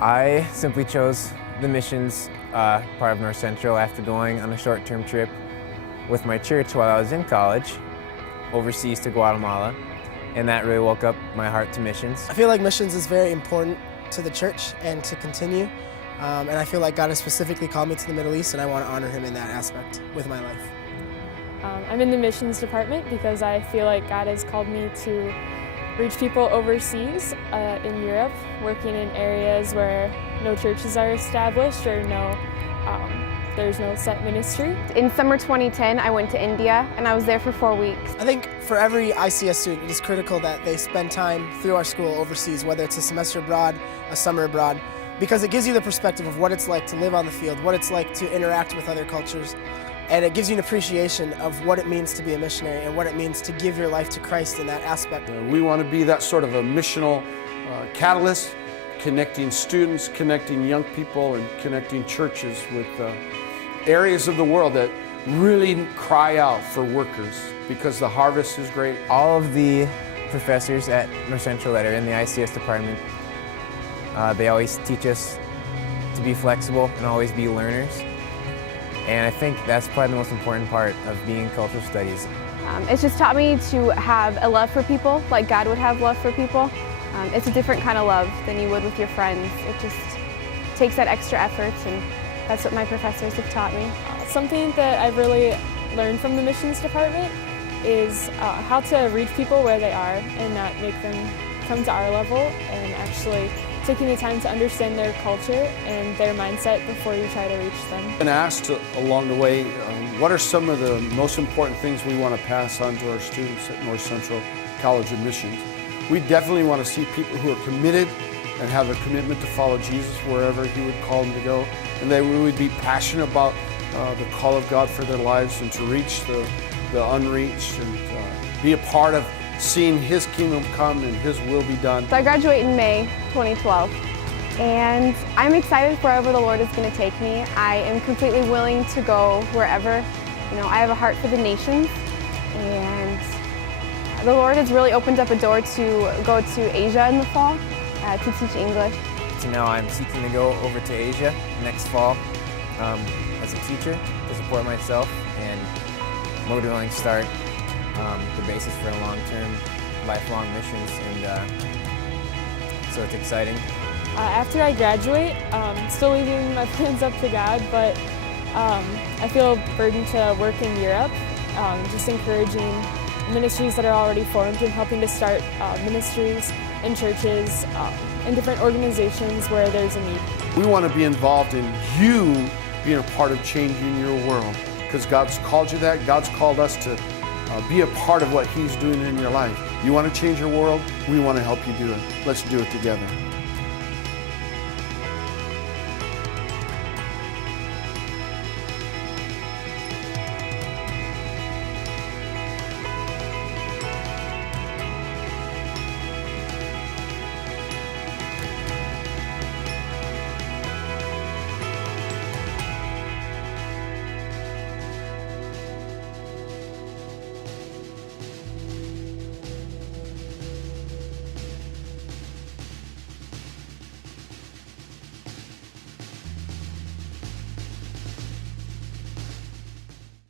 I simply chose the missions part of North Central after going on a short-term trip with my church while I was in college overseas to Guatemala, and that really woke up my heart to missions. I feel like missions is very important to the church and to continue, and I feel like God has specifically called me to the Middle East, and I want to honor Him in that aspect with my life. I'm in the missions department because I feel like God has called me to reach people overseas in Europe, working in areas where no churches are established or there's no set ministry. In summer 2010, I went to India and I was there for 4 weeks. I think for every ICS student, it is critical that they spend time through our school overseas, whether it's a semester abroad, a summer abroad, because it gives you the perspective of what it's like to live on the field, what it's like to interact with other cultures, and it gives you an appreciation of what it means to be a missionary and what it means to give your life to Christ in that aspect. We want to be that sort of a missional catalyst, connecting students, connecting young people, and connecting churches with areas of the world that really cry out for workers because the harvest is great. All of the professors at North Central that are in the ICS department, they always teach us to be flexible and always be learners. And I think that's probably the most important part of being in cultural studies. It's just taught me to have a love for people, like God would have love for people. It's a different kind of love than you would with your friends. It just takes that extra effort, and that's what my professors have taught me. Something that I've really learned from the missions department is how to reach people where they are and not make them come to our level, and actually taking the time to understand their culture and their mindset before you try to reach them. I've been asked along the way, what are some of the most important things we want to pass on to our students at North Central College of Missions? We definitely want to see people who are committed and have a commitment to follow Jesus wherever He would call them to go, and that we would be passionate about the call of God for their lives and to reach the unreached and be a part of seeing His kingdom come and His will be done. So I graduate in May 2012, and I'm excited for wherever the Lord is going to take me. I am completely willing to go wherever. I have a heart for the nations, and the Lord has really opened up a door to go to Asia in the fall to teach English. So now I'm seeking to go over to Asia next fall as a teacher to support myself, and more willing to start the basis for a long-term, lifelong missions, and so it's exciting. After I graduate, still leaving my plans up to God, but I feel burdened to work in Europe, just encouraging ministries that are already formed and helping to start ministries in churches, in different organizations where there's a need. We want to be involved in you being a part of changing your world, because God's called you that. God's called us to be a part of what He's doing in your life. You want to change your world? We want to help you do it. Let's do it together.